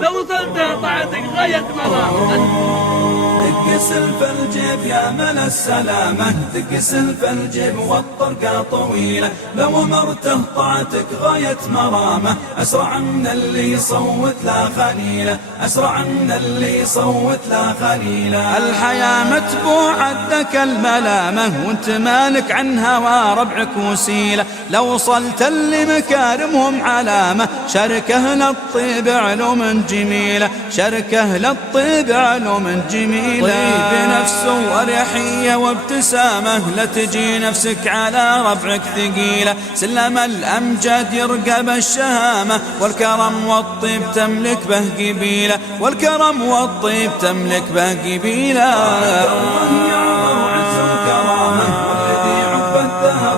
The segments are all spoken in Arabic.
لو وصلت طاعتك غاية مرامك. دق سلف الجيب يا من السلامة، دق سلف الجيب والطرقة طويلة، لو مرته طاعتك غاية مرامة، أسرع من اللي يصوت لا خليلة، أسرع من اللي يصوت لا خليلة. الحياة متبوعة لك الملامة، وانت مالك عن هوى ربعك وسيلة، لو وصلت اللي مكارمهم علامة، شركه للطيب علوم جميلة، شركه للطيب علوم جميلة. طيب نفسه واريحية وابتسامة، لا تجي نفسك على ربعك ثقيلة، سلم الأمجاد يرقى بالشهامة، والكرم والطيب تملك به قبيلة، والكرم والطيب تملك به قبيلة.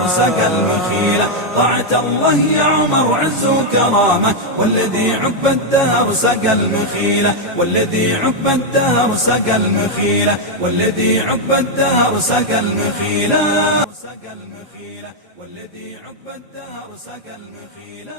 سقى المخيلة طاعة الله يا عمر عز وكرامة، والذي عقب الدهر سقى المخيلة، والذي عقب الدهر سقى المخيلة، والذي عقب الدهر سقى المخيلة، سقى المخيلة، والذي عقب الدهر سقى المخيلة.